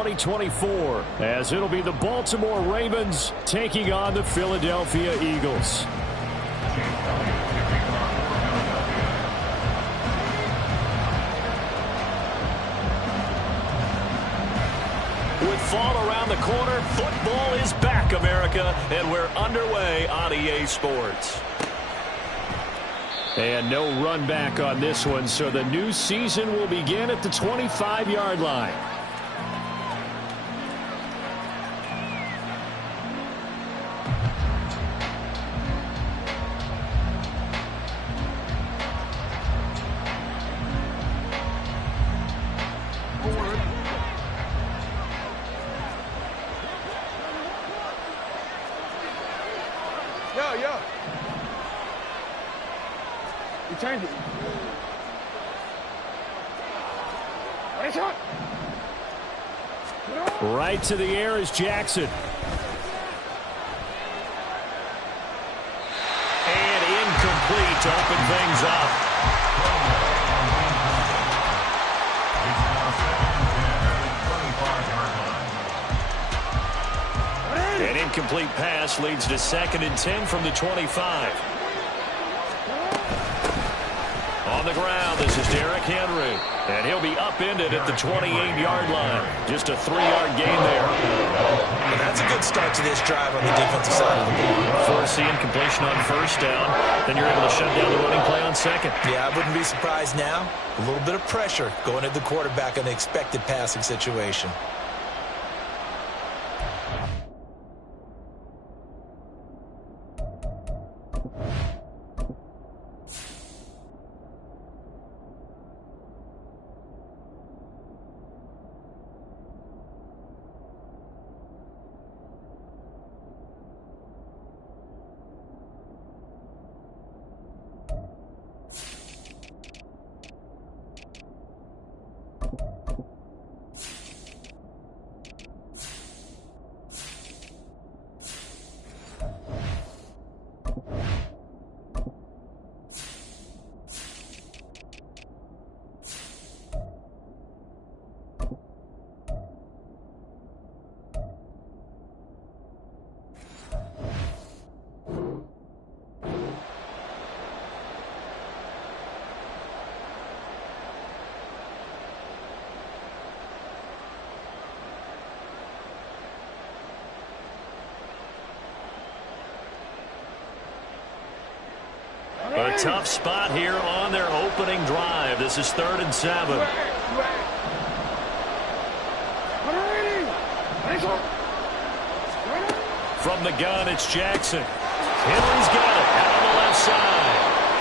2024, as it'll be the Baltimore Ravens taking on the Philadelphia Eagles. With fall around the corner, football is back, America, and we're underway on EA Sports. And no run back on this one, so the new season will begin at the 25-yard line. Change it. Right to the air is Jackson. And incomplete to open things up. An incomplete pass leads to 2nd and 10 from the 25. On the ground, this is Derrick Henry. And he'll be upended at the 28-yard line. Just a 3-yard gain there. And that's a good start to this drive on the defensive side of the ball. Force the incompletion on 1st down. Then you're able to shut down the running play on 2nd. Yeah, I wouldn't be surprised now. A little bit of pressure going at the quarterback in an expected passing situation. A tough spot here on their opening drive. This is 3rd and 7. From the gun, it's Jackson. Henry's got it out on the left side.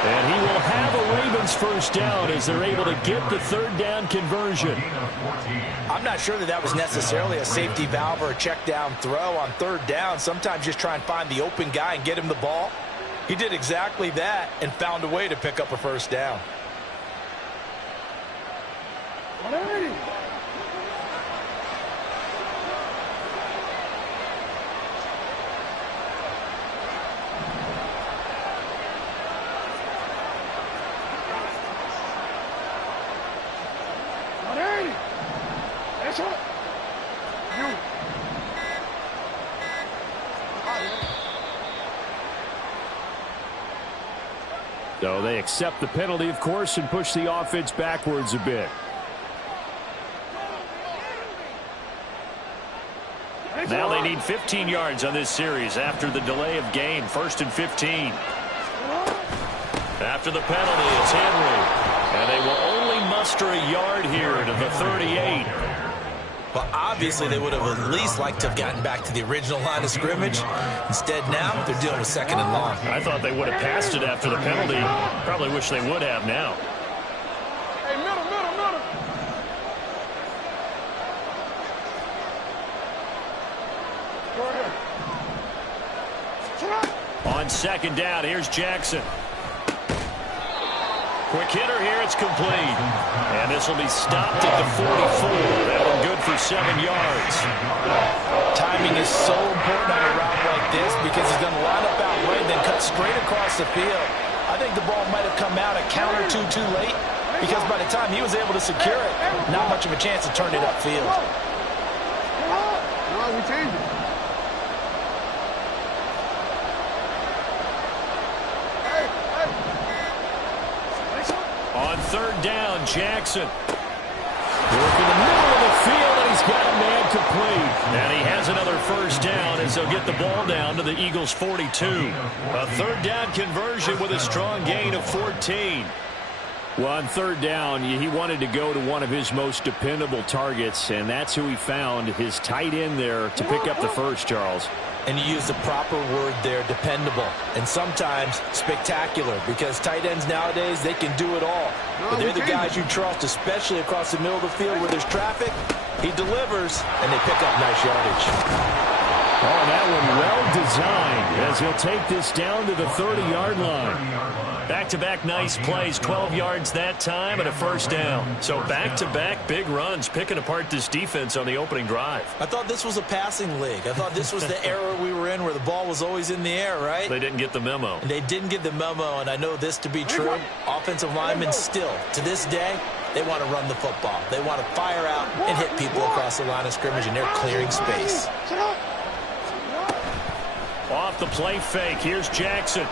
And he will have a Ravens 1st down as they're able to get the 3rd down conversion. I'm not sure that was necessarily a safety valve or a check down throw on 3rd down. Sometimes just try and find the open guy and get him the ball. He did exactly that and found a way to pick up a 1st down. So they accept the penalty, of course, and push the offense backwards a bit. Now they need 15 yards on this series after the delay of game. 1st and 15. After the penalty, it's Henry. And they will only muster a yard here to the 38. Well, obviously they would have at least liked to have gotten back to the original line of scrimmage. Instead, now they're dealing with 2nd and long. I thought they would have passed it after the penalty. Probably wish they would have now. Hey, middle. On 2nd down, here's Jackson. Quick hitter here, it's complete. And this will be stopped at the 44. That one good for 7 yards. Timing is so important on a route like this because he's going to line up out right, then cut straight across the field. I think the ball might have come out a count or two too late because by the time he was able to secure it, not much of a chance to turn it upfield. Jackson. Working the middle of the field, and he's got a man complete. And he has another first down as they'll get the ball down to the Eagles' 42. A third down conversion with a strong gain of 14. Well, on third down, he wanted to go to one of his most dependable targets, and that's who he found, his tight end there, to pick up the first, Charles. And you use the proper word there, dependable, and sometimes spectacular, because tight ends nowadays, they can do it all. But they're the guys you trust, especially across the middle of the field where there's traffic. He delivers, and they pick up nice yardage. Oh, that one well designed as he'll take this down to the 30-yard line. Back-to-back nice plays, 12 yards that time and a first down. So back-to-back big runs, picking apart this defense on the opening drive. I thought this was a passing league. I thought this was the era we were in where the ball was always in the air, right? They didn't get the memo. And they didn't get the memo, and I know this to be true. Offensive linemen still, to this day, they want to run the football. They want to fire out and hit people across the line of scrimmage, and they're clearing space. Off the play fake, here's Jackson.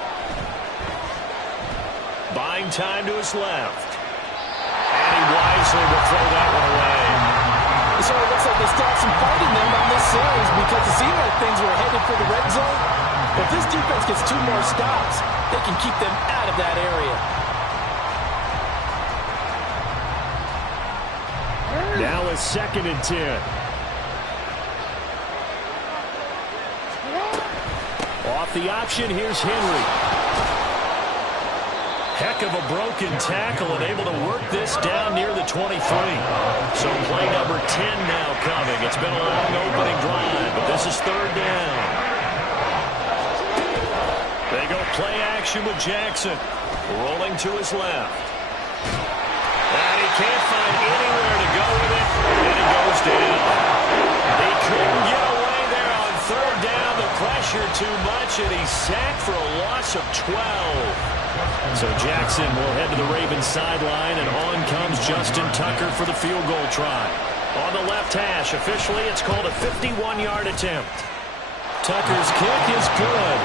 Buying time to his left. And he wisely will throw that one away. So it looks like they still have some fight in them on this series because it seemed like things were headed for the red zone. If this defense gets 2 more stops, they can keep them out of that area. Now a 2nd and 10. Off the option, here's Henry. Heck of a broken tackle and able to work this down near the 23. So play number 10 now coming. It's been a long opening drive, but this is third down. They go play action with Jackson. Rolling to his left. And he can't find anywhere to go with it, and it goes down. He couldn't get away there on third down. The pressure too much, and he's sacked for a loss of 12. So Jackson will head to the Ravens sideline, and on comes Justin Tucker for the field goal try. On the left hash, officially it's called a 51-yard attempt. Tucker's kick is good.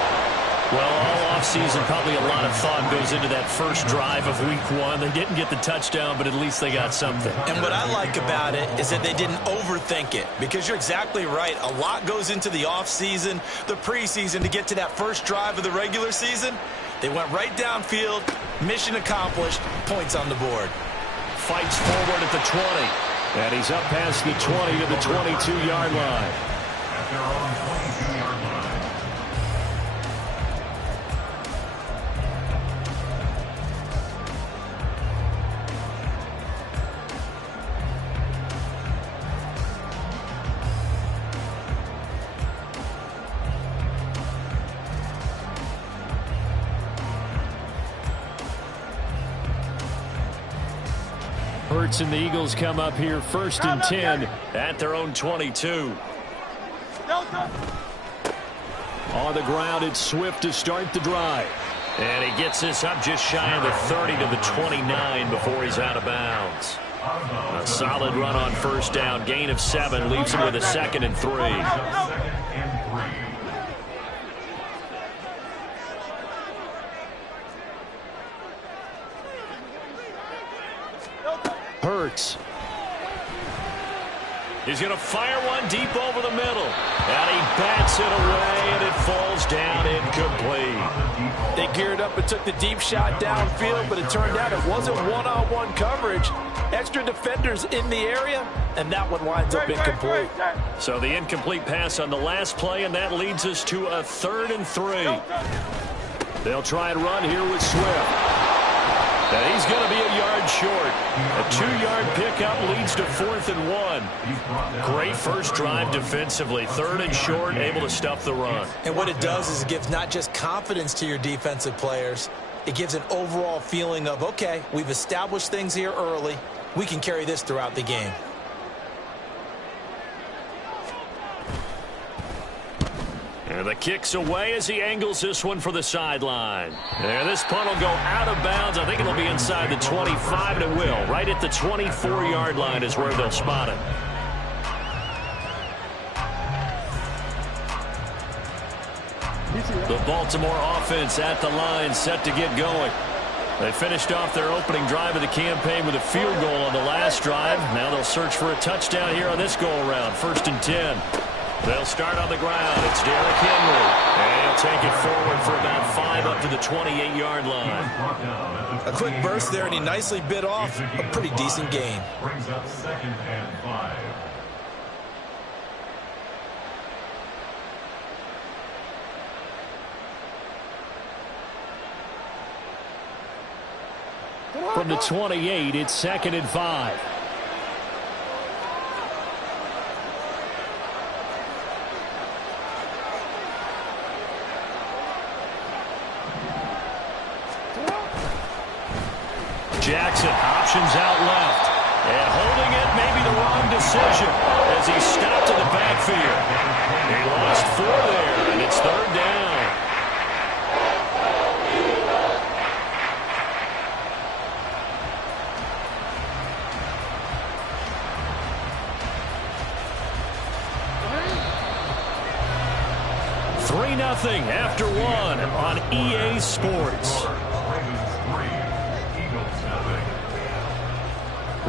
Well, all offseason, probably a lot of thought goes into that first drive of week 1. They didn't get the touchdown, but at least they got something. And what I like about it is that they didn't overthink it, because you're exactly right. A lot goes into the offseason, the preseason, to get to that first drive of the regular season. They went right downfield, mission accomplished, points on the board. Fights forward at the 20, and he's up past the 20 to the 22-yard line. Hurts and the Eagles come up here 1st and 10 at their own 22. On the ground, it's Swift to start the drive. And he gets this up just shy of the 30 to the 29 before he's out of bounds. A solid run on first down. Gain of 7 leaves him with a 2nd and 3. Hurts. He's going to fire one deep over the middle. And he bats it away, and it falls down incomplete. They geared up and took the deep shot downfield, but it turned out it wasn't one-on-one coverage. Extra defenders in the area, and that one winds up incomplete. So the incomplete pass on the last play, and that leads us to a 3rd and 3. They'll try and run here with Swift. And he's going to be a yard short. A 2-yard pickup leads to 4th and 1. Great first drive defensively. 3rd and short, able to stuff the run. And what it does is it gives not just confidence to your defensive players, it gives an overall feeling of, okay, we've established things here early. We can carry this throughout the game. And the kick's away as he angles this one for the sideline. And this punt will go out of bounds. I think it'll be inside the 25, and it will. Right at the 24-yard line is where they'll spot it. The Baltimore offense at the line, set to get going. They finished off their opening drive of the campaign with a field goal on the last drive. Now they'll search for a touchdown here on this go-around. 1st and 10. They'll start on the ground. It's Derrick Henry. And he'll take it forward for about 5 up to the 28-yard line. A quick burst there, and he nicely bit off a pretty decent gain. Brings up 2nd and 5. From the 28, it's 2nd and 5. Jackson options out left. And holding it may be the wrong decision as he stopped in the backfield. He lost 4 there, and it's 3rd down. Nothing after 1 on EA Sports.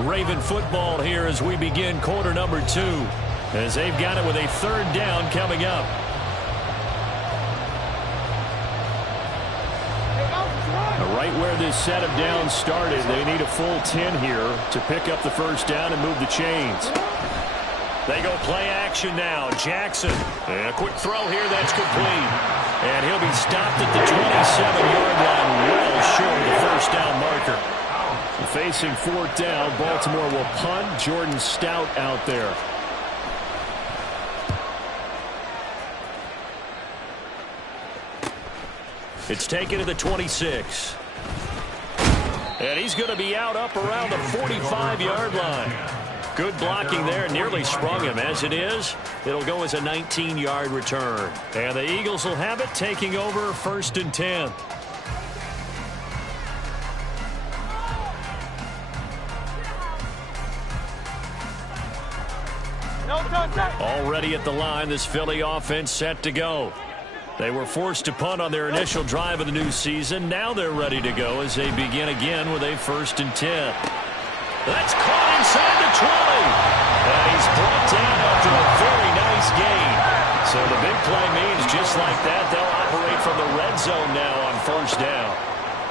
Raven football here as we begin quarter number 2, as they've got it with a 3rd down coming up. Right where this set of downs started, they need a full 10 here to pick up the 1st down and move the chains. They go play action now. Jackson. And a quick throw here that's complete. And he'll be stopped at the 27-yard line, well short of the 1st down marker. Facing 4th down, Baltimore will punt. Jordan Stout out there. It's taken to the 26. And he's going to be out up around the 45-yard line. Good blocking there, nearly sprung him. As it is, it'll go as a 19-yard return. And the Eagles will have it, taking over 1st and 10. Already at the line, this Philly offense set to go. They were forced to punt on their initial drive of the new season. Now they're ready to go as they begin again with a 1st and 10. That's caught inside the 20. And he's brought down after a very nice gain. So the big play means just like that, they'll operate from the red zone now on 1st down.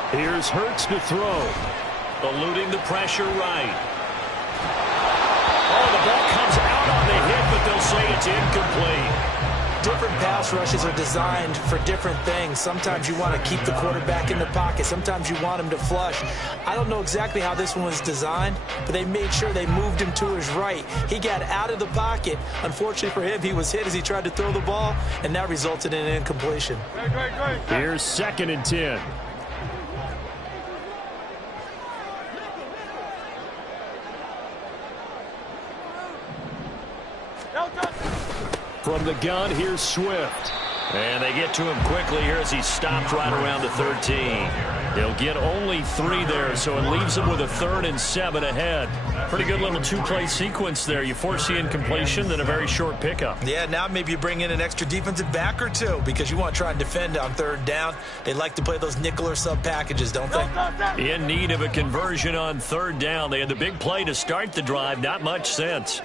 Here's Hurts to throw. Eluding the pressure right. Oh, the ball comes out on the hit, but they'll say it's incomplete. Different pass rushes are designed for different things. Sometimes you want to keep the quarterback in the pocket. Sometimes you want him to flush. I don't know exactly how this one was designed, but they made sure they moved him to his right. He got out of the pocket. Unfortunately for him, he was hit as he tried to throw the ball, and that resulted in an incompletion. Here's 2nd and 10. From the gun, here's Swift. And they get to him quickly here as he's stopped right around the 13. They'll get only 3 there, so it leaves them with a 3rd and 7 ahead. Pretty good little 2-play sequence there. You force the incompletion, then a very short pickup. Yeah, now maybe you bring in an extra defensive back or 2 because you want to try and defend on 3rd down. They like to play those nickel or sub packages, don't they? In need of a conversion on 3rd down. They had the big play to start the drive. Not much sense.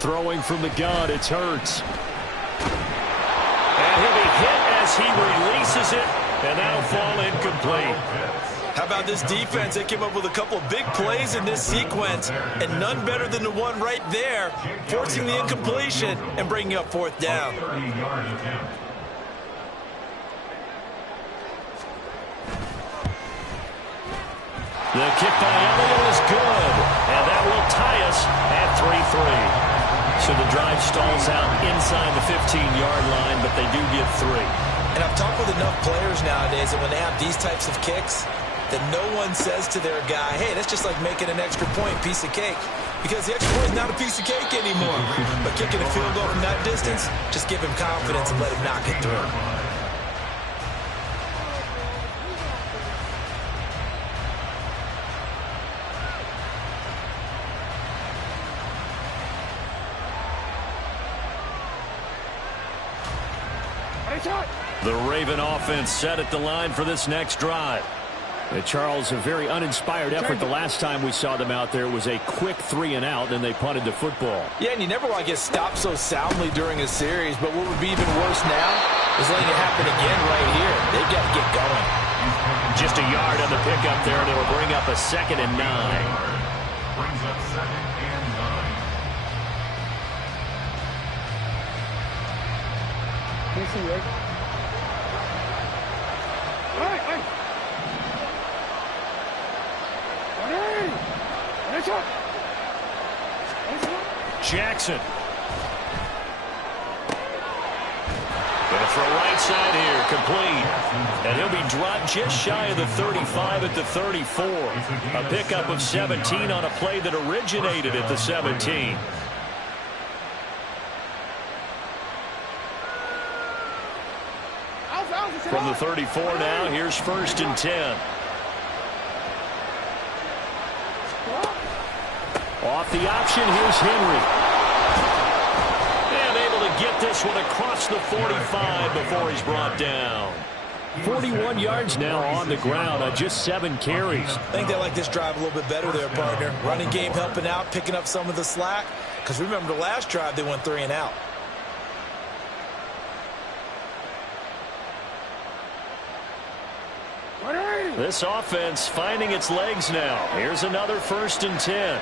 Throwing from the gun, it's Hurts. And he'll be hit as he releases it, and that'll fall incomplete. How about this defense? They came up with a couple of big plays in this sequence, and none better than the one right there, forcing the incompletion and bringing up 4th down. The kick by Elliott is good, and that will tie us at 3-3. So the drive stalls out inside the 15-yard line, but they do get 3. And I've talked with enough players nowadays that when they have these types of kicks, that no one says to their guy, hey, that's just like making an extra point, piece of cake. Because the extra point is not a piece of cake anymore. But kicking a field goal from that distance, just give him confidence and let him knock it through. The Raven offense set at the line for this next drive. Charles, a very uninspired effort the last time we saw them out there was a quick 3-and-out, and they punted the football. Yeah, and you never want to get stopped so soundly during a series, but what would be even worse now is letting it happen again right here. They've got to get going. Just a yard on the pickup there, and it'll bring up a 2nd and 9. Brings up 2nd and 9. Can't see, right? Hey! Jackson. Gonna throw right side here, complete. And he'll be dropped just shy of the 35 at the 34. A pickup of 17 on a play that originated at the 17. From the 34 now, here's 1st and 10. Off the option, here's Henry. And able to get this one across the 45 before he's brought down. 41 yards now on the ground on just 7 carries. I think they like this drive a little bit better there, partner. Running game helping out, picking up some of the slack. Because remember the last drive, they went 3-and-out. This offense finding its legs now. Here's another 1st and 10.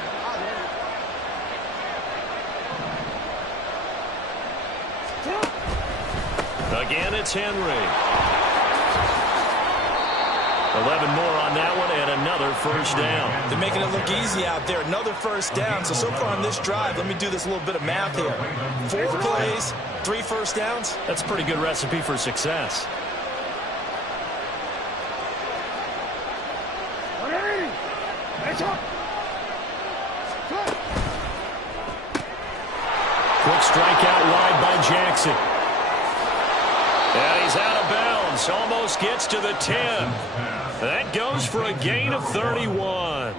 Again, it's Henry. 11 more on that one and another 1st down. They're making it look easy out there. Another 1st down. So far on this drive, let me do this little bit of math here. 4 plays, 3 1st downs. That's a pretty good recipe for success. Quick strikeout wide by Jackson. And he's out of bounds. Almost gets to the 10. That goes for a gain of 31.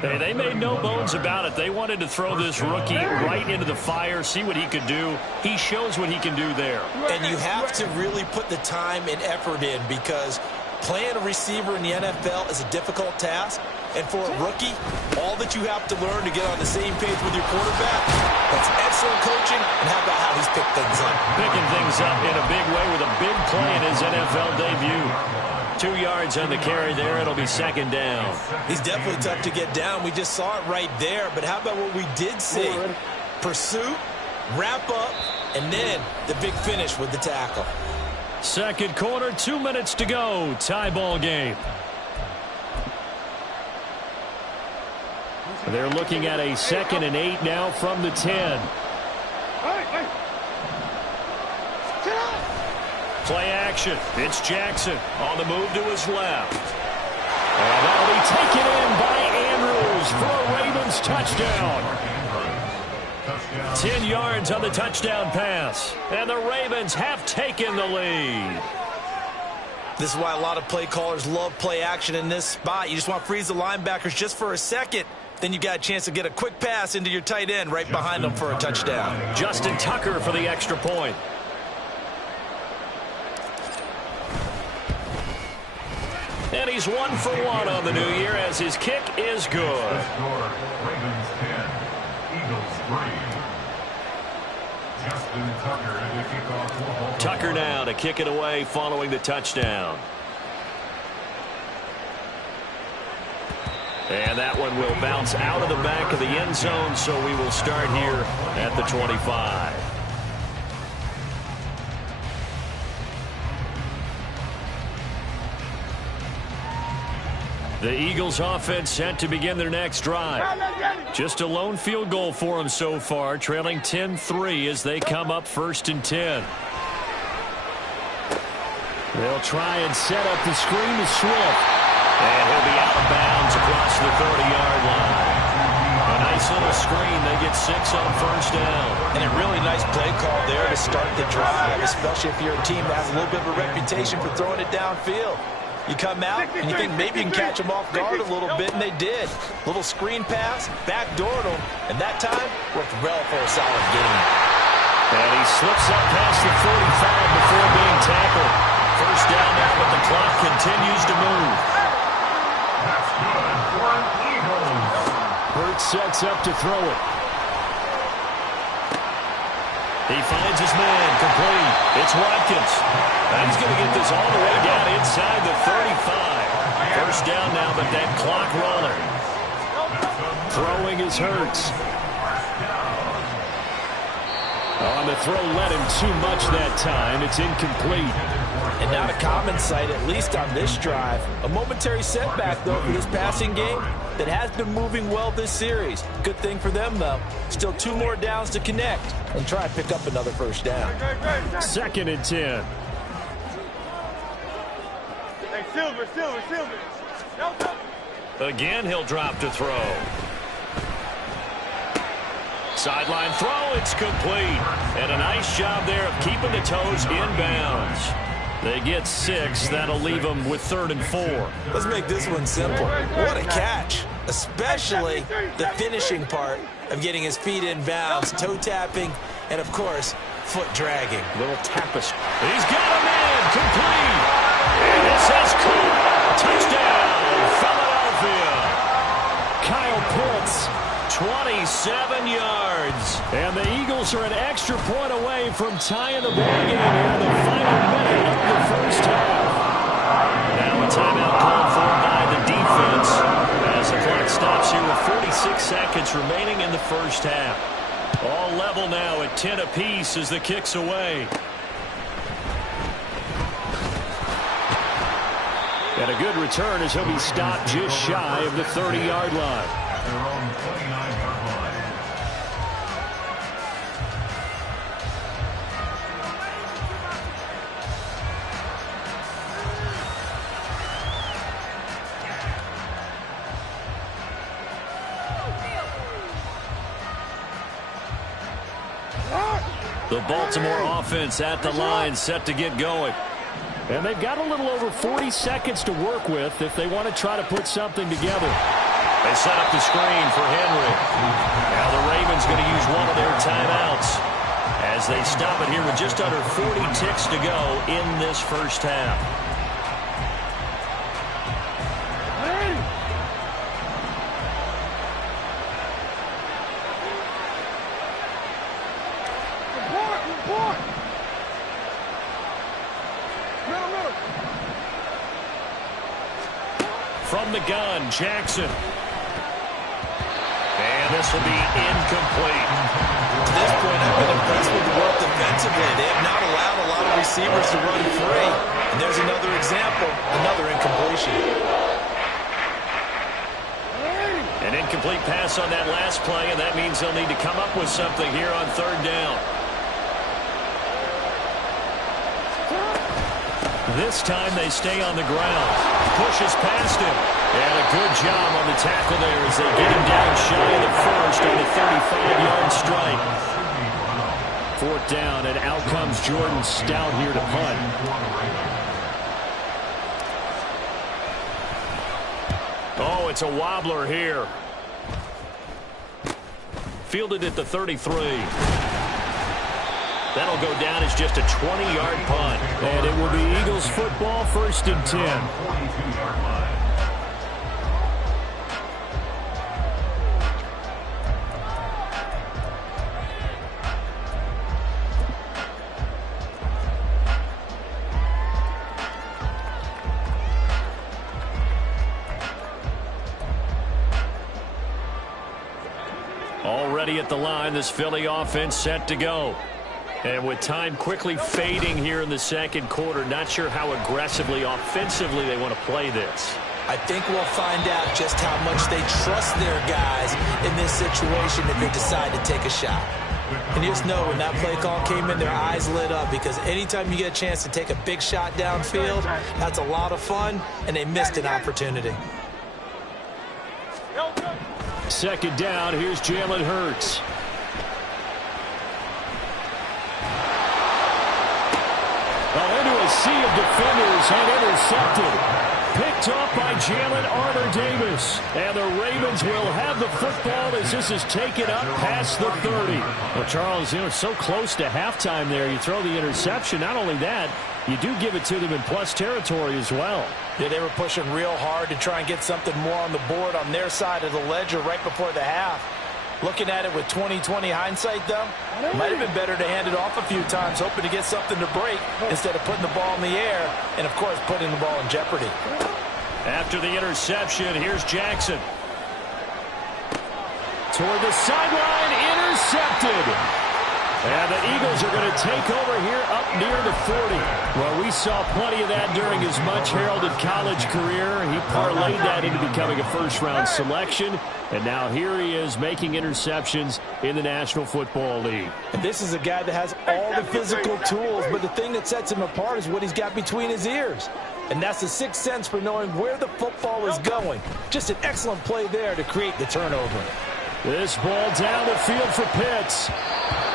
Hey, they made no bones about it. They wanted to throw this rookie right into the fire, see what he could do. He shows what he can do there. And you have to really put the time and effort in because playing a receiver in the NFL is a difficult task. And for a rookie, all that you have to learn to get on the same page with your quarterback, that's excellent coaching. And how about how he's picked things up? Picking things up in a big way with a big play in his NFL debut. 2 yards on the carry there. It'll be 2nd down. He's definitely tough to get down. We just saw it right there. But how about what we did see? Pursuit, wrap up, and then the big finish with the tackle. 2nd quarter, 2 minutes to go. Tie ball game. They're looking at a 2nd and 8 now from the 10. Play action. It's Jackson on the move to his left. And that'll be taken in by Andrews for a Ravens touchdown. 10 yards on the touchdown pass. And the Ravens have taken the lead. This is why a lot of play callers love play action in this spot. You just want to freeze the linebackers just for a second. Then you got a chance to get a quick pass into your tight end right behind them for a touchdown. Justin Tucker for the extra point. And he's 1 for 1 on the new year as his kick is good. Ravens 10, Eagles 3. Justin Tucker to kick off. Tucker now to kick it away following the touchdown. And that one will bounce out of the back of the end zone, so we will start here at the 25. The Eagles offense set to begin their next drive. Just a lone field goal for them so far, trailing 10-3 as they come up 1st and 10. They'll try and set up the screen to Swift. And he'll be out of bounds across the 30-yard line. A nice little screen. They get 6 on 1st down. And a really nice play call there to start the drive, especially if you're a team that has a little bit of a reputation for throwing it downfield. You come out and you think maybe you can catch them off guard a little bit, and they did. Little screen pass, backdoored them, and that time worked well for a solid gain. And he slips up past the 45 before being tackled. 1st down now, but the clock continues to move. Sets up to throw it. He finds his man, complete. It's Watkins. And he's going to get this all the way down inside the 35. First down now, but that clock rolling. Throwing is Hurts. On the throw, led him too much that time. It's incomplete. And not a common sight, at least on this drive. A momentary setback, though, for this passing game that has been moving well this series. Good thing for them, though. Still 2 more downs to connect and try and pick up another first down. 2nd and 10. Hey, Silver. Again, he'll drop to throw. Sideline throw, it's complete. And a nice job there of keeping the toes inbounds. They get 6. That'll leave them with 3rd and 4. Let's make this one simple. What a catch, especially the finishing part of getting his feet in bounds, toe tapping, and, of course, foot dragging. Little tapestry. He's got a man, complete. And this has caught. Touchdown, Philadelphia. Kyle Pitts. 27 yards. And the Eagles are an extra point away from tying the ball game here in the final minute of the first half. Now a timeout called for by the defense as the clock stops here with 46 seconds remaining in the first half. All level now at 10 apiece as the kick's away. And a good return as he'll be stopped just shy of the 30-yard line. Their own 29-yard line. The Baltimore offense at the line, set to get going. And they've got a little over 40 seconds to work with if they want to try to put something together. They set up the screen for Henry. Now the Ravens going to use one of their timeouts as they stop it here with just under 40 ticks to go in this first half. From the gun, Jackson. And this will be incomplete. To this point, I've been impressed with the work defensively. They have not allowed a lot of receivers to run free. And there's another example, another incompletion. An incomplete pass on that last play, and that means they'll need to come up with something here on 3rd down. This time they stay on the ground. Pushes past him. And a good job on the tackle there as they get him down shy of the first on the 35-yard strike. 4th down, and out comes Jordan Stout here to punt. Oh, it's a wobbler here. Fielded at the 33. That'll go down as just a 20-yard punt. And it will be Eagles football, 1st and 10. 42-yard line. Already at the line, this Philly offense set to go. And with time quickly fading here in the 2nd quarter, not sure how aggressively, offensively they want to play this. I think we'll find out just how much they trust their guys in this situation if they decide to take a shot. And you just know when that play call came in, their eyes lit up because anytime you get a chance to take a big shot downfield, that's a lot of fun, and they missed an opportunity. 2nd down, here's Jalen Hurts. Into a sea of defenders and intercepted. picked off by Jalen Armour-Davis. And the Ravens will have the football as this is taken up past the 30. Well, Charles, it's so close to halftime there. You throw the interception. Not only that, you do give it to them in plus territory as well. Yeah, they were pushing real hard to try and get something more on the board on their side of the ledger right before the half. Looking at it with 20/20 hindsight, though, might have been better to hand it off a few times, hoping to get something to break instead of putting the ball in the air and, of course, putting the ball in jeopardy. After the interception, here's Jackson. Toward the sideline, intercepted. And the Eagles are going to take over here up near the 40. Well, we saw plenty of that during his much-heralded college career. He parlayed that into becoming a first-round selection. And now here he is making interceptions in the National Football League. And this is a guy that has all the physical tools, but the thing that sets him apart is what he's got between his ears. And that's the sixth sense for knowing where the football is going. Just an excellent play there to create the turnover. This ball down the field for Pitts.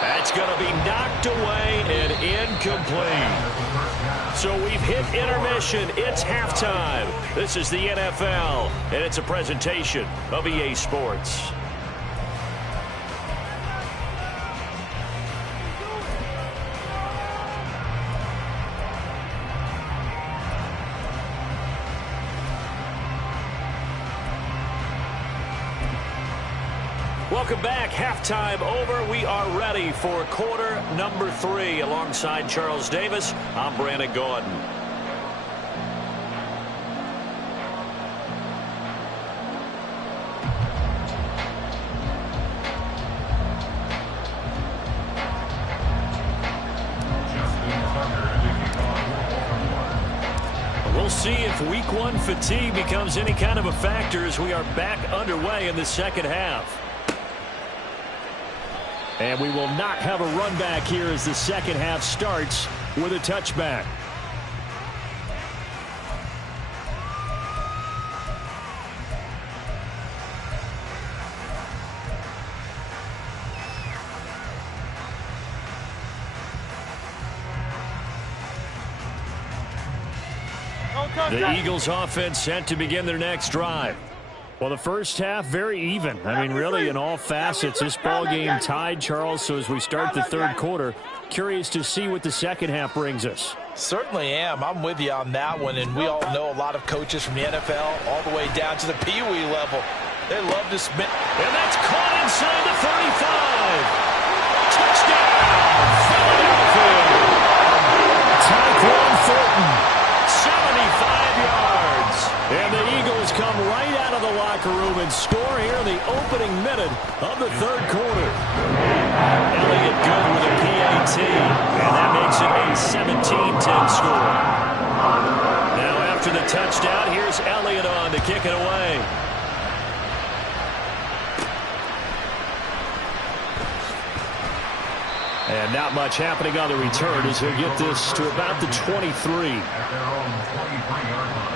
That's going to be knocked away and incomplete. So we've hit intermission. It's halftime. This is the NFL, and it's a presentation of EA Sports. Welcome back. Halftime over. We are ready for quarter number 3. Alongside Charles Davis, I'm Brandon Gordon. We'll see if week 1 fatigue becomes any kind of a factor as we are back underway in the second half. And we will not have a run back here as the second half starts with a touchback. The Eagles offense set to begin their next drive. Well, the first half, very even. I mean, really, in all facets, this ball game tied, Charles. So as we start the third quarter, curious to see what the second half brings us. Certainly am. I'm with you on that one. And we all know a lot of coaches from the NFL all the way down to the Pee-wee level. They love to spin. And that's caught inside the 35. Touchdown, Philadelphia. Tyquan Thornton, 75 yards. And the Eagles come right out of the locker room and score here in the opening minute of the third quarter. Elliott good with a PAT, and that makes it a 17-10 score. Now after the touchdown, here's Elliott on to kick it away. And not much happening on the return as he'll get this to about the 23. At their own 23-yard line.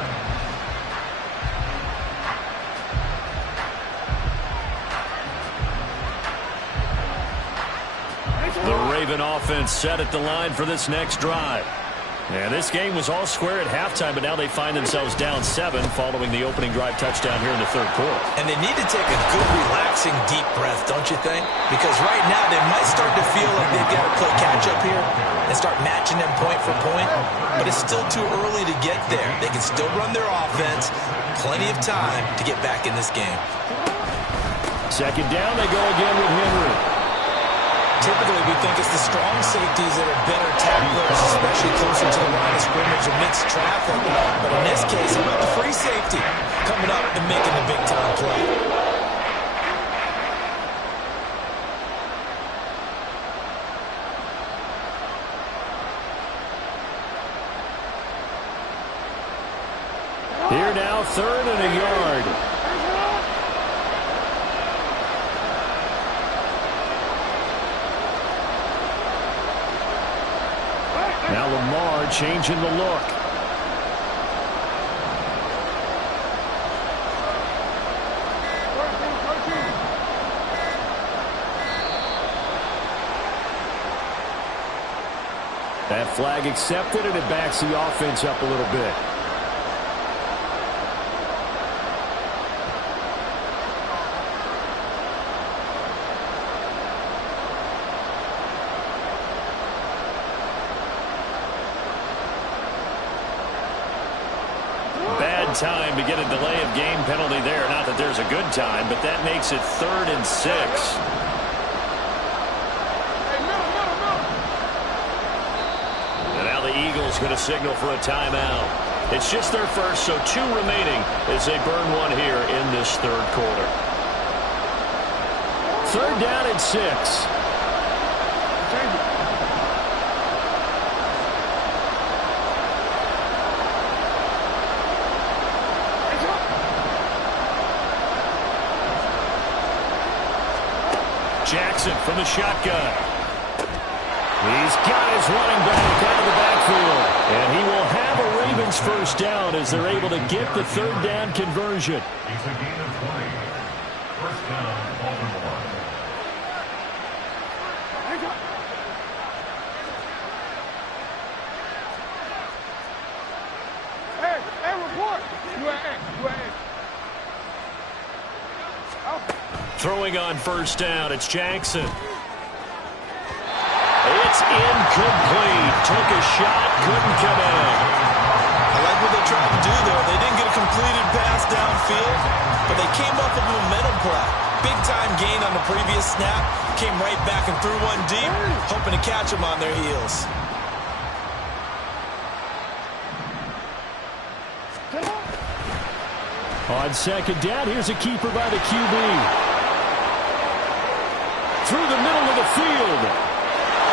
The Raven offense set at the line for this next drive. And this game was all square at halftime, but now they find themselves down 7 following the opening drive touchdown here in the third quarter. And they need to take a good, relaxing, deep breath, don't you think? Because right now they might start to feel like they've got to play catch-up here and start matching them point for point. But it's still too early to get there. They can still run their offense. Plenty of time to get back in this game. Second down, they go again with Henry. Typically, we think it's the strong safeties that are better tacklers, especially closer to the line of scrimmage amidst traffic. But in this case, how about the free safety coming up and making the big-time play? Here now, 3rd and a yard. Now Lamar changing the look. That flag accepted, and it backs the offense up a little bit. good time to get a delay of game penalty there. Not that there's a good time, but that makes it 3rd and 6. And now the Eagles going to signal for a timeout. It's just their first, so 2 remaining as they burn one here in this 3rd quarter. 3rd down and 6. Jackson from the shotgun. He's got his running back out of the backfield. And he will have a Ravens first down as they're able to get the 3rd down conversion. It's a gain of 20. First down, Baltimore. Hey, report. You at Throwing on first down, it's Jackson. It's incomplete. Took a shot, couldn't come in. I like what they tried to do there. They didn't get a completed pass downfield, but they came up with a momentum play. Big-time gain on the previous snap. Came right back and threw one deep, hoping to catch them on their heels. On second down, here's a keeper by the QB. Through the middle of the field.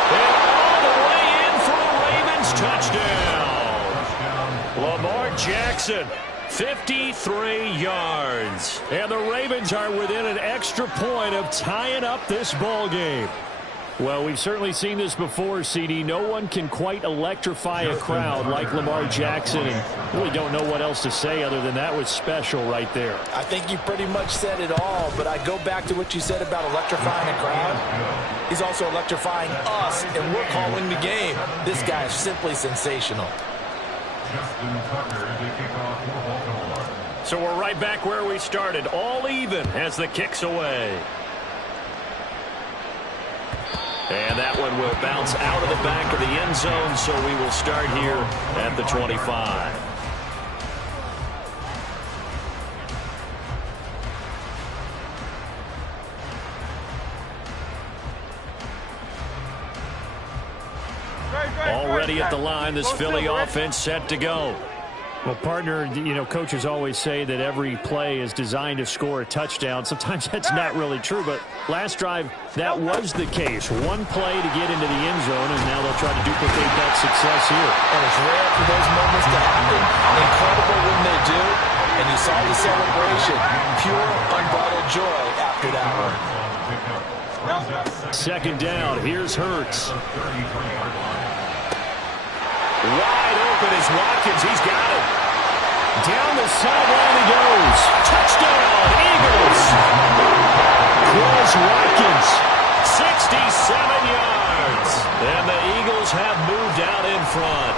And all the way in for a Ravens touchdown. Lamar Jackson, 53 yards. And the Ravens are within an extra point of tying up this ball game. Well, we've certainly seen this before, CD. No one can quite electrify a crowd like Lamar Jackson, and really don't know what else to say other than that was special right there. I think you pretty much said it all, but I go back to what you said about electrifying a crowd. He's also electrifying us, and we're calling the game. This guy is simply sensational. Justin Tucker, the kickoff for Baltimore. So we're right back where we started, all even as the kick's away. And that one will bounce out of the back of the end zone, so we will start here at the 25. Already at the line, this Philly offense set to go. Well, partner, you know, coaches always say that every play is designed to score a touchdown. Sometimes that's not really true, but last drive, that was the case. One play to get into the end zone, and now they'll try to duplicate that success here. And it's rare for those moments to happen. Incredible when they do. And you saw the celebration. Pure, unbridled joy after that one. Second down, here's Hurts. Wide open is Watkins. He's got it. Down the sideline he goes. Touchdown, Eagles. Chris Watkins, 67 yards. And the Eagles have moved out in front.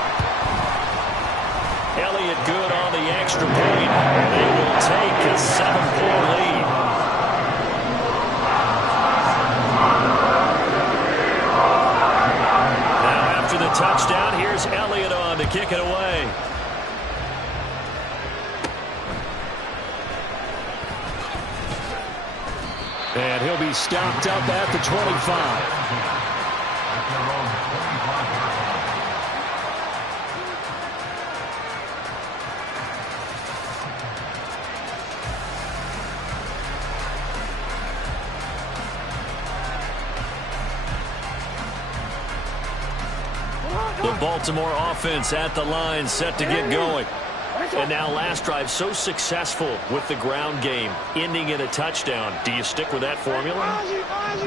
Elliott good on the extra point. They will take a 7-point lead. Now after the touchdown, here's Elliott on to kick it away. And he'll be stopped up at the 25. The Baltimore offense at the line, set to get going. And now last drive so successful with the ground game, ending in a touchdown. Do you stick with that formula?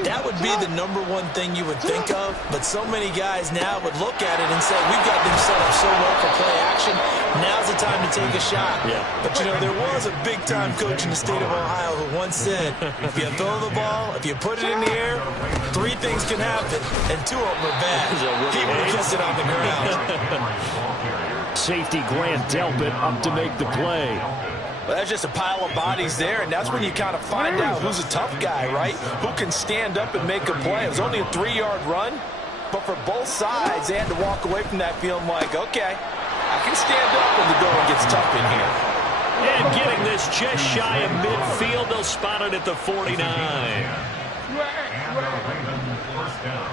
That would be the #1 thing you would think of, but so many guys now would look at it and say, we've got them set up so well for play action, now's the time to take a shot. Yeah. But, you know, there was a big-time coach in the state of Ohio who once said, if you throw the ball, if you put it in the air, 3 things can happen, and 2 of them are bad. He would have kept it on the ground. Safety Grant Delpit up to make the play. Well, that's just a pile of bodies there, and that's when you kind of find out who's a tough guy, right? Who can stand up and make a play. It was only a 3-yard run, but for both sides, they had to walk away from that feeling like, okay, I can stand up when the going gets tough in here. And getting this just shy of midfield, they'll spot it at the 49. And the Ravens first down.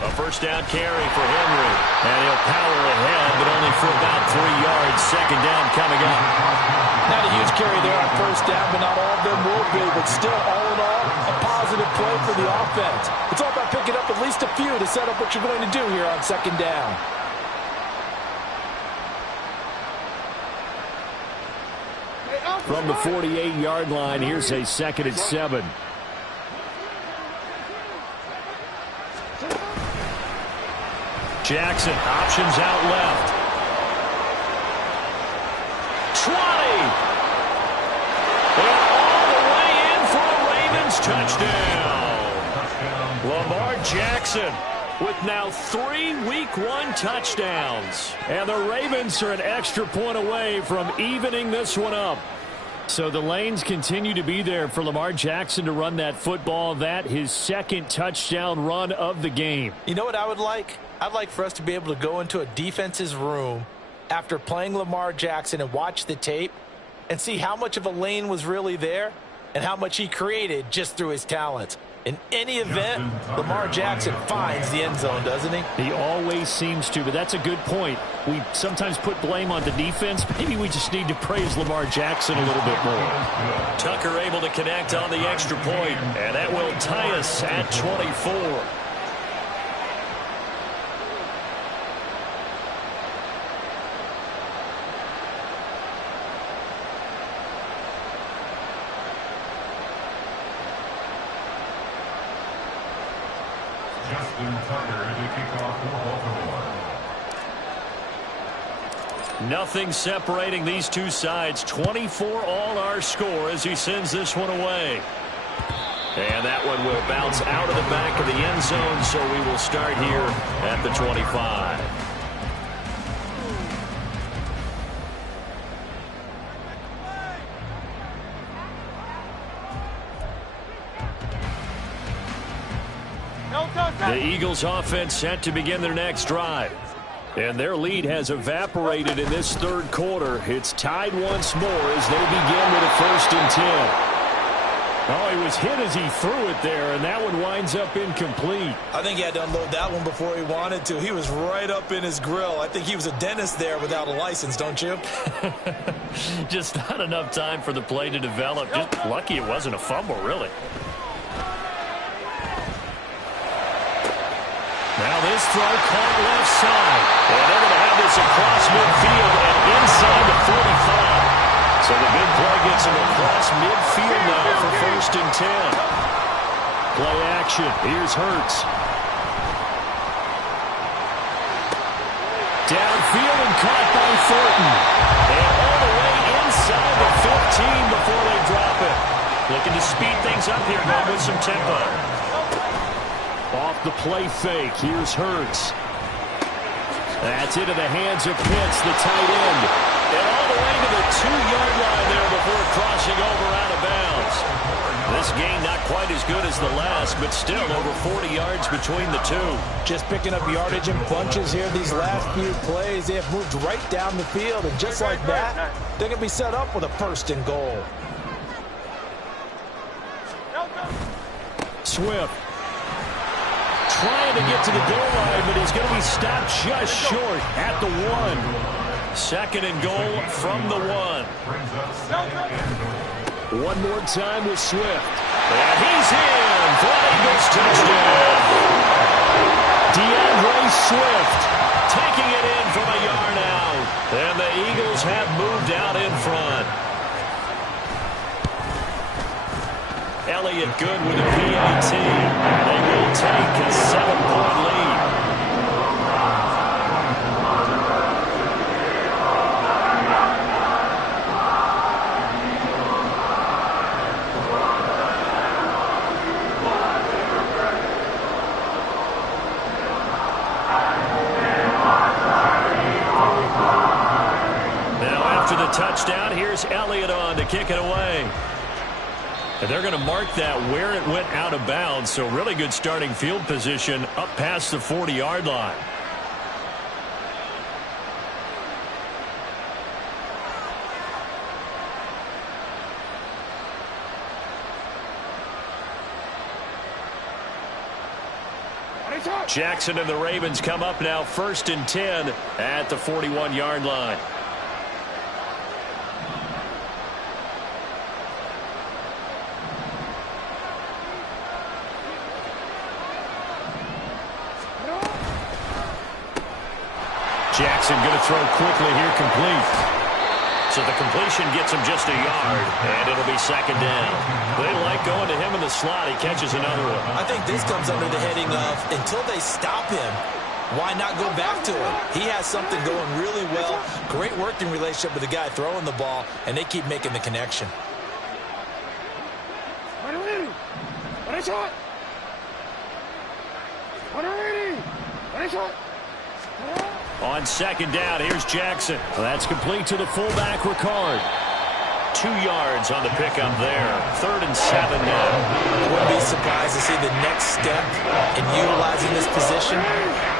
A first down carry for Henry. And he'll power ahead, but only for about 3 yards. Second down coming up. Not a huge carry there on first down, but not all of them will be. But still, all in all, a positive play for the offense. It's all about picking up at least a few to set up what you're going to do here on second down. From the 48-yard line, here's a 2nd and 7. Jackson, options out left. 20! And all the way in for a Ravens touchdown. Lamar Jackson with now 3 Week 1 touchdowns. And the Ravens are an extra point away from evening this one up. So the lanes continue to be there for Lamar Jackson to run that football. That his 2nd touchdown run of the game. You know what I would like? I'd like for us to be able to go into a defense's room after playing Lamar Jackson and watch the tape and see how much of a lane was really there and how much he created just through his talent. In any event, Lamar Jackson finds the end zone, doesn't he? He always seems to, but that's a good point. We sometimes put blame on the defense. Maybe we just need to praise Lamar Jackson a little bit more. Tucker able to connect on the extra point, and that will tie us at 24. Tucker to kick off for Baltimore. Nothing separating these two sides. 24 all our score as he sends this one away. And that one will bounce out of the back of the end zone, so we will start here at the 25. The Eagles offense set to begin their next drive. And their lead has evaporated in this 3rd quarter. It's tied once more as they begin with a 1st and 10. Oh, he was hit as he threw it there, and that one winds up incomplete. I think he had to unload that one before he wanted to. He was right up in his grill. I think he was a dentist there without a license, don't you? Just not enough time for the play to develop. Just lucky it wasn't a fumble, really. Now this throw caught left side. And they're going to have this across midfield and inside the 45. So the big play gets him across midfield now for 1st and 10. Play action. Here's Hurts. Downfield and caught by Thornton. And all the way inside the 15 before they drop it. Looking to speed things up here, going with some tempo. Off the play fake. Here's Hurts. That's into the hands of Pitts, the tight end. And all the way to the 2-yard line there before crossing over out of bounds. This gain not quite as good as the last, but still over 40 yards between the two. Just picking up yardage in bunches here these last few plays. They have moved right down the field, and just like that, they're going to be set up with a 1st and goal. Swift. Trying to get to the goal line, but he's going to be stopped just short at the 1. 2nd and goal from the 1. One more time with Swift. And he's in for an Eagles touchdown. DeAndre Swift taking it in from a yard out. And the Eagles have moved out in front. Elliott good with a PAT. They will take a 7-point lead. Now after the touchdown, here's Elliott on to kick it away. And they're going to mark that where it went out of bounds. So really good starting field position up past the 40-yard line. Jackson and the Ravens come up now 1st and 10 at the 41-yard line. Jackson going to throw quickly here, complete. So the completion gets him just a yard, and it'll be 2nd down. They like going to him in the slot. He catches another one. I think this comes under the heading of, until they stop him, why not go back to him? He has something going really well. Great working relationship with the guy throwing the ball, and they keep making the connection. On 2nd down, here's Jackson. That's complete to the fullback, Ricard. 2 yards on the pickup there. 3rd and 7 now. I wouldn't be surprised to see the next step in utilizing this position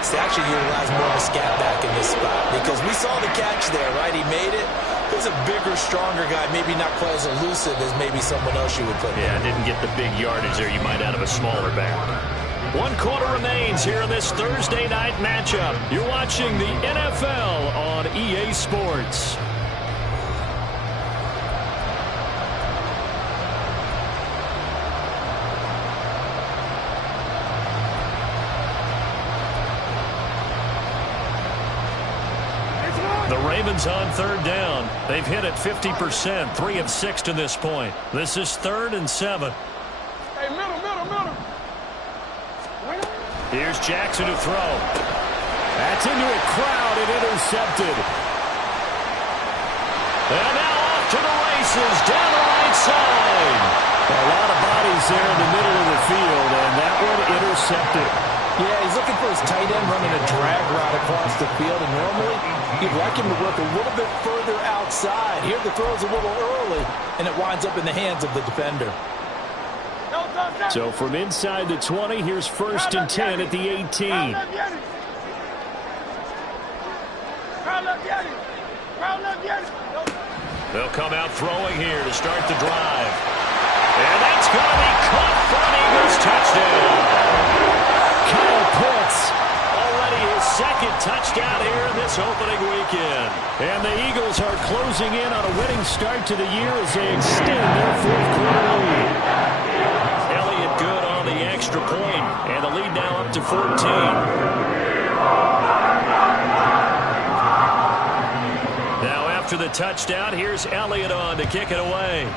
is to actually utilize more of a scat back in this spot. Because we saw the catch there, right? He made it. He's a bigger, stronger guy, maybe not quite as elusive as maybe someone else you would put in. Yeah, didn't get the big yardage there you might out of a smaller back. 1 quarter remains here in this Thursday night matchup. You're watching the NFL on EA Sports. The Ravens on 3rd down. They've hit it 50%, 3 of 6 to this point. This is 3rd and 7. Hey, middle. Here's Jackson to throw. That's into a crowd and intercepted. And now off to the races down the right side. A lot of bodies there in the middle of the field, and that one intercepted. Yeah, he's looking for his tight end running a drag route across the field, and normally you'd like him to work a little bit further outside. Here the throw's a little early, and it winds up in the hands of the defender. So from inside the 20, here's 1st and 10 at the 18. They'll come out throwing here to start the drive. And that's going to be caught for an Eagles touchdown. Kyle Pitts, already his 2nd touchdown here in this opening weekend. And the Eagles are closing in on a winning start to the year as they extend their 4th quarter lead. Elliott good on the extra point, and the lead now up to 14. Now after the touchdown, here's Elliott on to kick it away.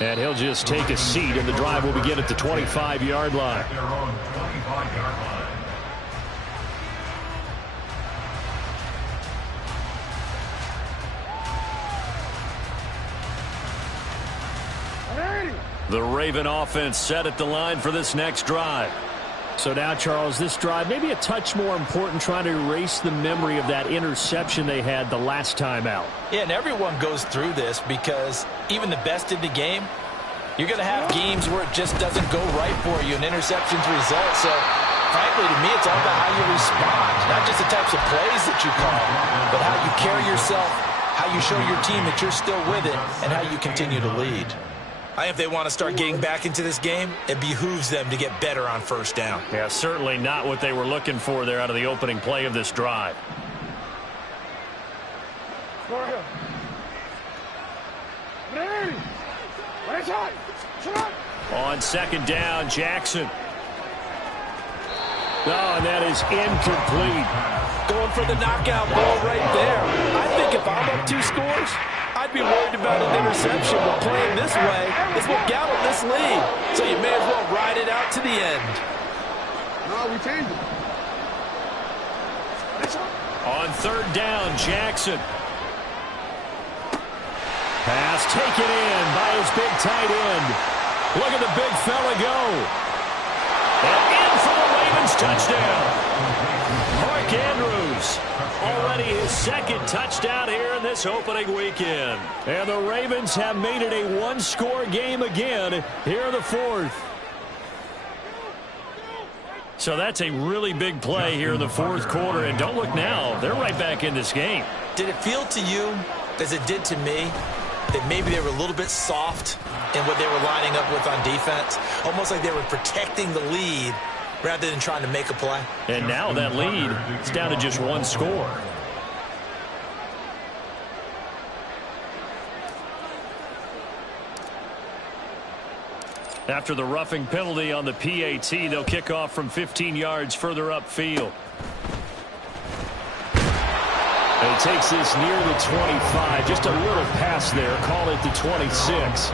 And he'll just take a seat, and the drive will begin at the 25-yard line. Their own 25-yard line. The Raven offense set at the line for this next drive. So now, Charles, this drive maybe a touch more important, trying to erase the memory of that interception they had the last time out. Yeah, and everyone goes through this because even the best in the game, you're going to have games where it just doesn't go right for you, and interceptions result. So, frankly, to me, it's all about how you respond, not just the types of plays that you call, but how you carry yourself, how you show your team that you're still with it, and how you continue to lead. I think if they want to start getting back into this game, it behooves them to get better on 1st down. Yeah, certainly not what they were looking for there out of the opening play of this drive. On 2nd down, Jackson. Oh, and that is incomplete. Going for the knockout ball right there. I think if I'm up 2 scores, I'd be worried about an interception, but playing this way is what got him this lead. So you may as well ride it out to the end. No, we changed it. On 3rd down, Jackson. Pass taken in by his big tight end. Look at the big fella go. And in for the Ravens touchdown. Mark Andrews, already his 2nd touchdown here in this opening weekend. And the Ravens have made it a 1-score game again here in the 4th. So that's a really big play here in the 4th quarter. And don't look now, they're right back in this game. Did it feel to you, as it did to me, that maybe they were a little bit soft in what they were lining up with on defense. Almost like they were protecting the lead rather than trying to make a play. And now that lead is down to just one score. After the roughing penalty on the PAT, they'll kick off from 15 yards further upfield. And he takes this near the 25. Just a little pass there. Call it the 26.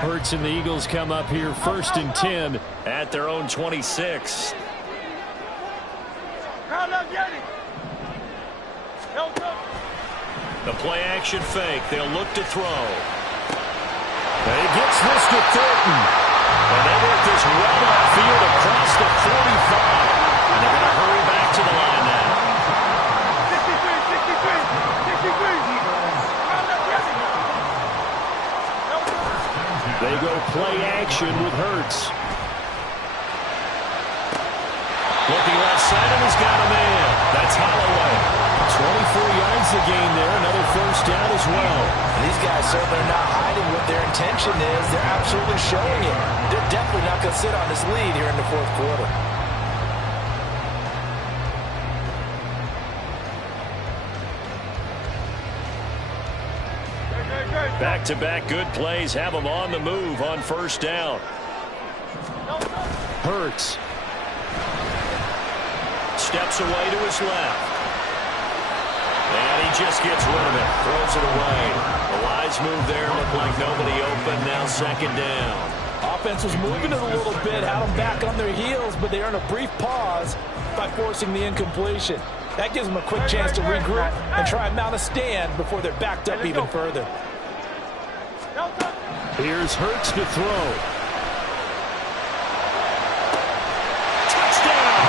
Hurts and the Eagles come up here 1st and 10 at their own 26. The play action fake. They'll look to throw. And he gets this to Thornton. And they work this well upfield across the 45. And they're going to hurry back to the line now. 63. They go play action with Hurts. Looking left side, and he's got a man. That's Holloway. 24 yards the game there. Another 1st down as well. And these guys certainly are not hiding what their intention is. They're absolutely showing it. They're definitely not going to sit on this lead here in the 4th quarter. Back-to-back good plays have them on the move on 1st down. Hurts. Steps away to his left. And he just gets rid of it. Throws it away. A wise move there. Looked like nobody open. Now 2nd down. Offense was moving it a little bit, had them back on their heels, but they earn a brief pause by forcing the incompletion. That gives them a quick chance to regroup and try and mount a stand before they're backed up even further. Here's Hurts to throw. Touchdown!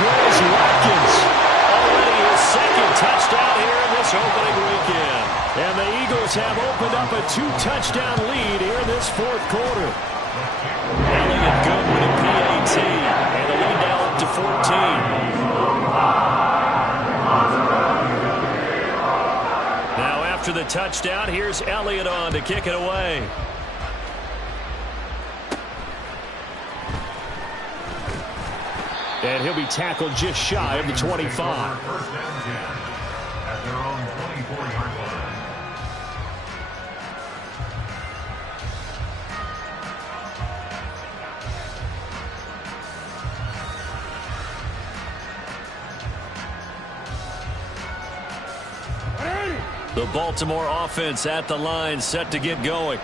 Chris Watkins. Already his 2nd touchdown here in this opening weekend. And the Eagles have opened up a 2-touchdown lead here in this 4th quarter. Elliott good with a PAT. And the lead now up to 14. After the touchdown, here's Elliott on to kick it away. And he'll be tackled just shy of the 25. At their own 24-yard line. The Baltimore offense at the line, set to get going.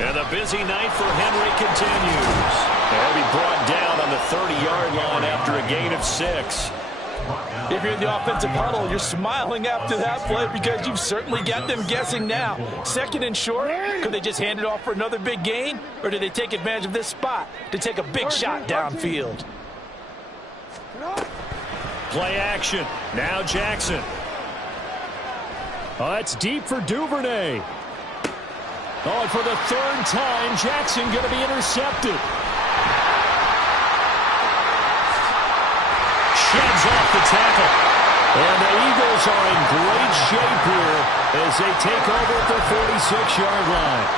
And the busy night for Henry continues. He'll be brought down on the 30-yard line after a gain of 6. If you're in the offensive huddle, you're smiling after that play because you've certainly got them guessing now. 2nd and short, could they just hand it off for another big gain? Or do they take advantage of this spot to take a big shot downfield? Play action. Now Jackson. Oh, it's deep for Duvernay. Oh, and for the 3rd time, Jackson going to be intercepted. Sheds off the tackle. And the Eagles are in great shape here as they take over at the 46-yard line.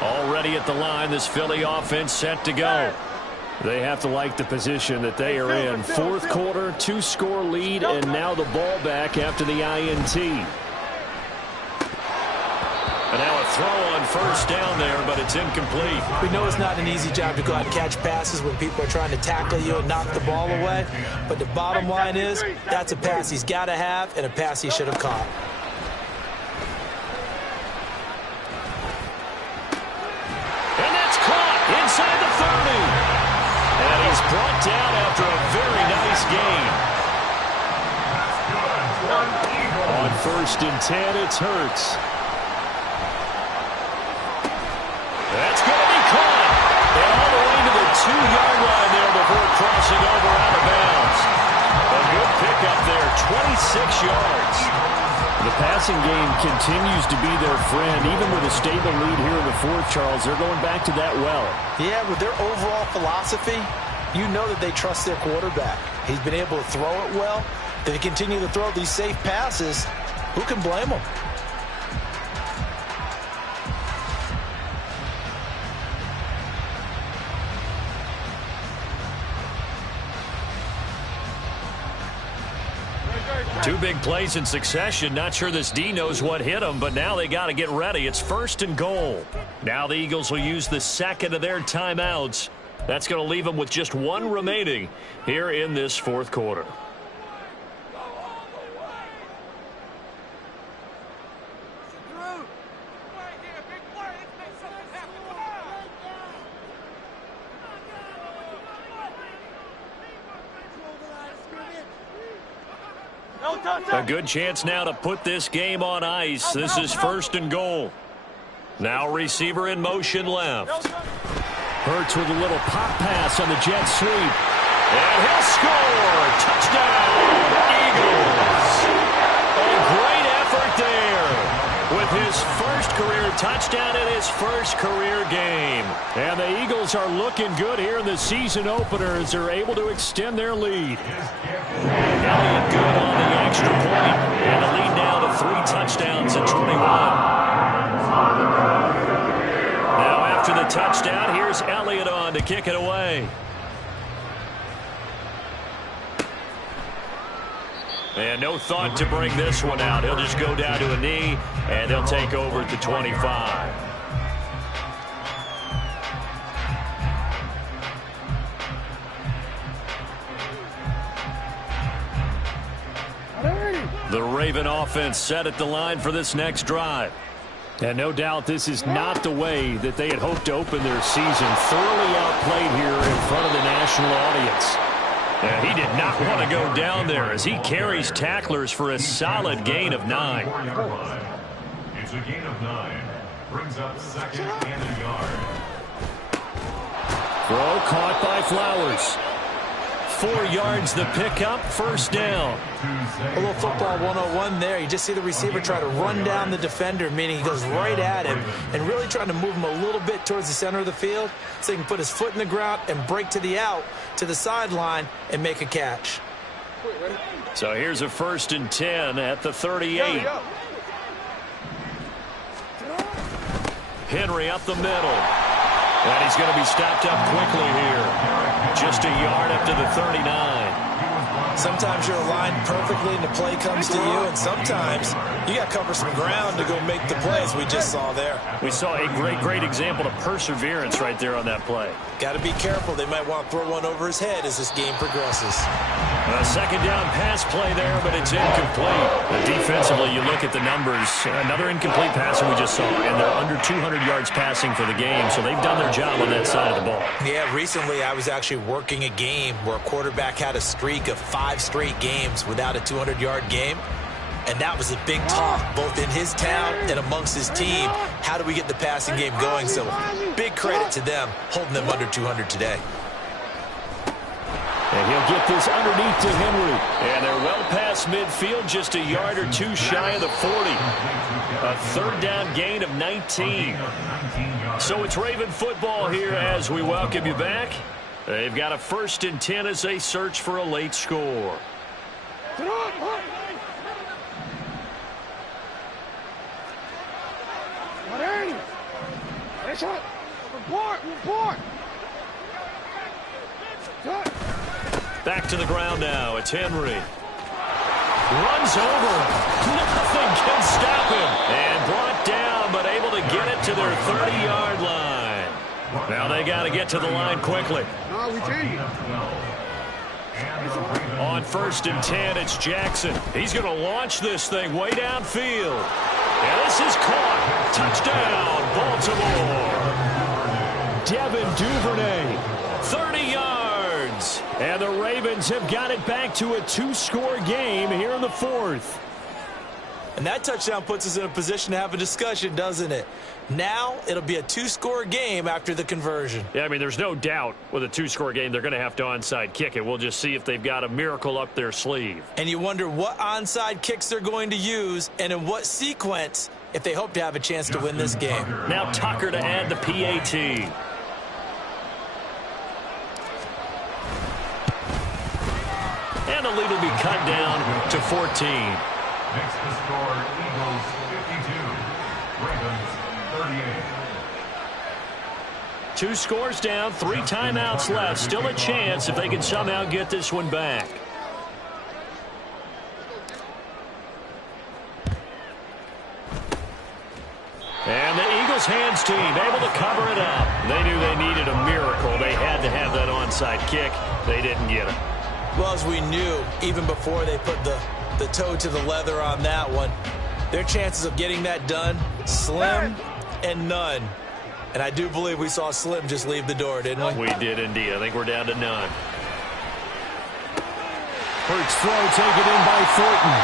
Already at the line, this Philly offense set to go. They have to like the position that they are in. 4th quarter, 2-score lead, and now the ball back after the INT. And now a throw on 1st down there, but it's incomplete. We know it's not an easy job to go out and catch passes when people are trying to tackle you and knock the ball away. But the bottom line is, that's a pass he's got to have and a pass he should have caught. And that's caught inside the 30. And he's brought down after a very nice gain. On 1st and 10, it's Hurts. That's going to be 2-yard line there before crossing over out of bounds. A good pickup there, 26 yards. The passing game continues to be their friend. Even with a stable lead here in the fourth, Charles, they're going back to that well. Yeah, with their overall philosophy, you know that they trust their quarterback. He's been able to throw it well. If they continue to throw these safe passes, who can blame them? Two big plays in succession. Not sure this D knows what hit him, but now they got to get ready. It's 1st and goal. Now the Eagles will use the second of their timeouts. That's going to leave them with just one remaining here in this fourth quarter. A good chance now to put this game on ice. This is 1st and goal. Now receiver in motion left. Hurts with a little pop pass on the jet sweep. And he'll score. Touchdown, Eagles. A great effort there with his first career touchdown in his first career game. And the Eagles are looking good here in the season opener as they're able to extend their lead. Elliott good on the extra point. And the lead now to 3 touchdowns at 21. Now after the touchdown, here's Elliott on to kick it away. And no thought to bring this one out. He'll just go down to a knee, and they'll take over at the 25. The Raven offense set at the line for this next drive. And no doubt this is not the way that they had hoped to open their season. Thoroughly outplayed here in front of the national audience. And he did not want to go down there as he carries tacklers for a solid gain of 9. It's a gain of 9. Brings up 2nd and a yard. Throw caught by Flowers. 4 yards the pickup, 1st down. A little football 101 there. You just see the receiver try to run down the defender, meaning he goes right at him and really trying to move him a little bit towards the center of the field so he can put his foot in the ground and break to the out, to the sideline, and make a catch. So here's a 1st and 10 at the 38. Henry up the middle. And he's going to be stopped up quickly here. Just a yard up to the 39. Sometimes you're aligned perfectly and the play comes to you, and sometimes you got to cover some ground to go make the plays we just saw there. We saw a great example of perseverance right there on that play. Got to be careful. They might want to throw one over his head as this game progresses. A 2nd down pass play there, but it's incomplete. Defensively, you look at the numbers. Another incomplete pass that we just saw, and they're under 200 yards passing for the game, so they've done their job on that side of the ball. Yeah, recently I was actually working a game where a quarterback had a streak of 5 straight games without a 200-yard game. And that was a big talk, both in his town and amongst his team. How do we get the passing game going? So big credit to them, holding them under 200 today. And he'll get this underneath to Henry. And they're well past midfield, just a yard or 2 shy of the 40. A 3rd down gain of 19. So it's Raven football here as we welcome you back. They've got a 1st and 10 as they search for a late score. Back to the ground now. It's Henry. Runs over. Nothing can stop him. And brought down, but able to get it to their 30-yard line. Now they got to get to the line quickly. No, we change. On 1st and 10, it's Jackson. He's going to launch this thing way downfield. And this is caught. Touchdown, Baltimore. Devin Duvernay. 30 yards. And the Ravens have got it back to a 2-score game here in the 4th. And that touchdown puts us in a position to have a discussion, doesn't it? Now it'll be a two-score game after the conversion. Yeah, I mean, there's no doubt with a two-score game they're going to have to onside kick it. We'll just see if they've got a miracle up their sleeve. And you wonder what onside kicks they're going to use and in what sequence if they hope to have a chance to win this game. Now Tucker to add the PAT. And the lead will be cut down to 14. Makes the score Eagles 52, Ravens 38. 2 scores down, 3 timeouts left. Still a chance if they can somehow get this one back. And the Eagles hands team able to cover it up. They knew they needed a miracle. They had to have that onside kick. They didn't get it. Well, as we knew, even before they put the toe to the leather on that one, their chances of getting that done, slim and none. And I do believe we saw Slim just leave the door, didn't we? We did indeed. I think we're down to none. Hurts throw taken in by Thornton.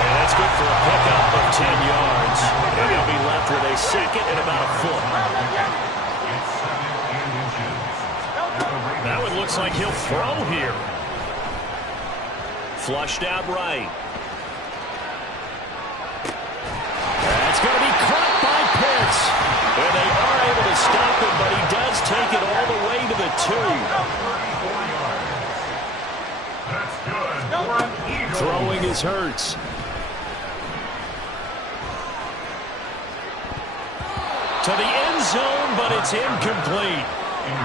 And that's good for a pickup of 10 yards. And he'll be left with a second and about a foot. That one looks like he'll throw here. Flushed out right. That's going to be caught by Pitts. And they are able to stop him, but he does take it all the way to the 2. Throwing is Hurts. To the end zone, but it's incomplete.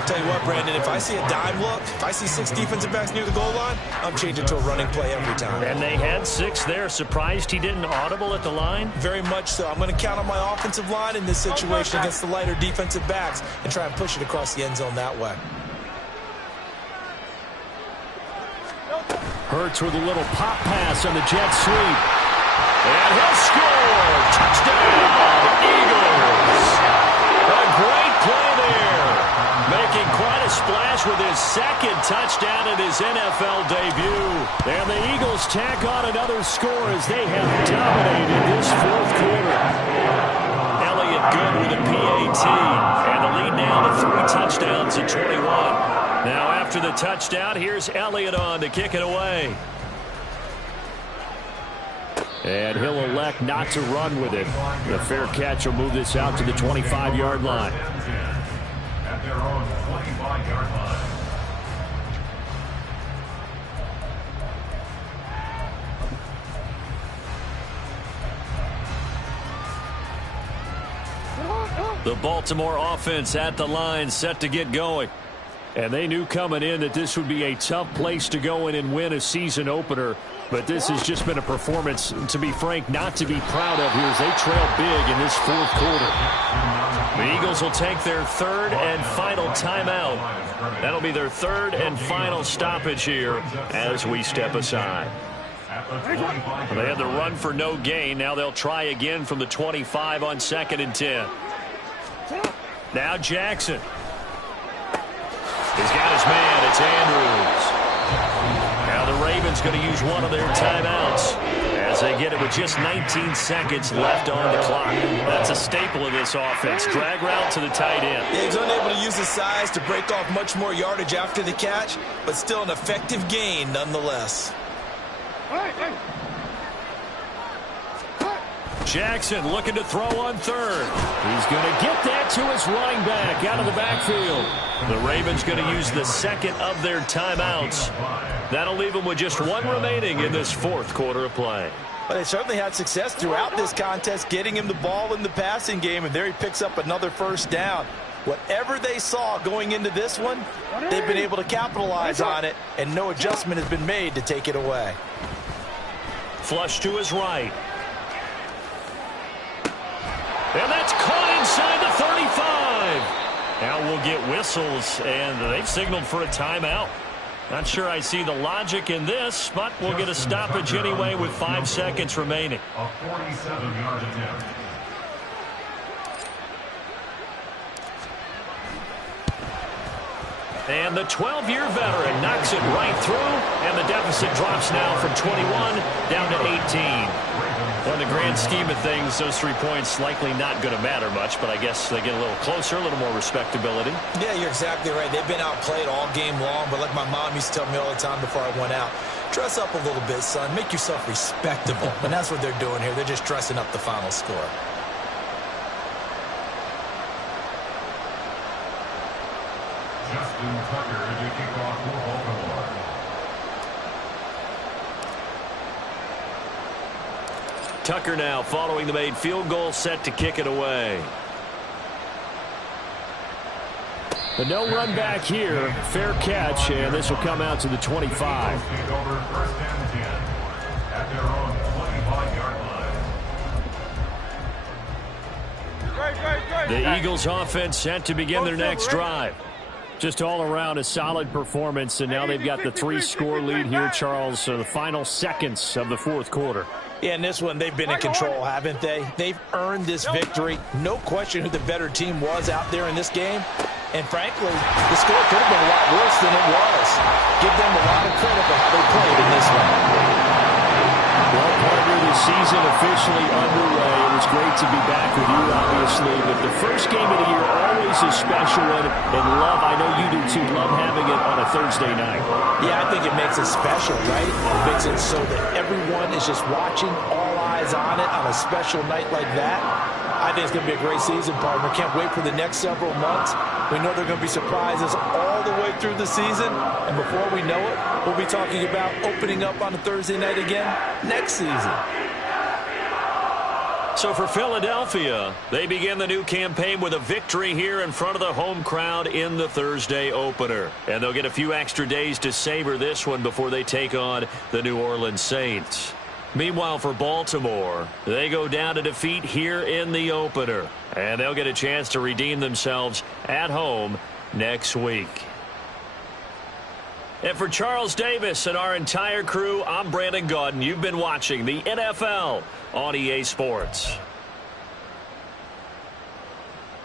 Tell you what, Brandon, if I see a dime look, if I see 6 defensive backs near the goal line, I'm changing to a running play every time. And they had 6 there. Surprised he didn't audible at the line? Very much so. I'm going to count on my offensive line in this situation against the lighter defensive backs and try and push it across the end zone that way. Hurts with a little pop pass on the jet sweep. And he'll score! Touchdown, Eagles! A great play there. Making quite a splash with his second touchdown in his NFL debut. And the Eagles tack on another score as they have dominated this fourth quarter. Elliott good with a PAT. And the lead now to 3 touchdowns at 21. Now after the touchdown, here's Elliott on to kick it away. And he'll elect not to run with it. The fair catch will move this out to the 25-yard line. At their own 25-yard line. The Baltimore offense at the line, set to get going. And they knew coming in that this would be a tough place to go in and win a season opener. But this has just been a performance, to be frank, not to be proud of here as they trail big in this fourth quarter. The Eagles will take their 3rd and final timeout. That'll be their 3rd and final stoppage here as we step aside. They had the run for no gain. Now they'll try again from the 25 on 2nd and 10. Now Jackson. He's got his man. It's Andrews. Now the Ravens going to use one of their timeouts as they get it with just 19 seconds left on the clock. That's a staple of this offense. Drag route to the tight end. Yeah, he's unable to use his size to break off much more yardage after the catch, but still an effective gain nonetheless. Jackson looking to throw on 3rd. He's going to get that to his running back out of the backfield. The Ravens going to use the 2nd of their timeouts. That'll leave them with just 1 remaining in this 4th quarter of play. Well, they certainly had success throughout this contest getting him the ball in the passing game, and there he picks up another 1st down. Whatever they saw going into this one, they've been able to capitalize on it, and no adjustment has been made to take it away. Flush to his right. And that's caught inside the 35. Now we'll get whistles, and they've signaled for a timeout. Not sure I see the logic in this, but we'll get a stoppage anyway with 5 seconds remaining. A 47-yard attempt. And the 12-year veteran knocks it right through, and the deficit drops now from 21 down to 18. Well, in the grand scheme of things, those 3 points likely not going to matter much, but I guess they get a little closer, a little more respectability. Yeah, you're exactly right. They've been outplayed all game long, but like my mom used to tell me all the time before I went out, dress up a little bit, son. Make yourself respectable. And that's what they're doing here. They're just dressing up the final score. Justin Tucker to kick off for Baltimore. Tucker now following the made field goal, set to kick it away. But no run back here. Fair catch, and this will come out to the 25. Take over first and 10 at their own 25-yard line. The Eagles offense set to begin their next drive. Just all around a solid performance, and now they've got the 3-score lead here, Charles, so the final seconds of the fourth quarter. Yeah, in this one, they've been in control, haven't they? They've earned this victory. No question who the better team was out there in this game. And frankly, the score could have been a lot worse than it was. Give them a lot of credit for how they played in this one. Well, partner, the season officially underway. It was great to be back with you, obviously, but the first game of the year always a special one. And love, I know you do too, love having it on a Thursday night. Yeah, I think it makes it special, right? It makes it so that everyone is just watching, all eyes on it on a special night like that. I think it's going to be a great season, partner. Can't wait for the next several months. We know there are going to be surprises all the way through the season. And before we know it, we'll be talking about opening up on a Thursday night again next season. So for Philadelphia, they begin the new campaign with a victory here in front of the home crowd in the Thursday opener. And they'll get a few extra days to savor this one before they take on the New Orleans Saints. Meanwhile, for Baltimore, they go down to defeat here in the opener. And they'll get a chance to redeem themselves at home next week. And for Charles Davis and our entire crew, I'm Brandon Gaudin. You've been watching the NFL on EA Sports.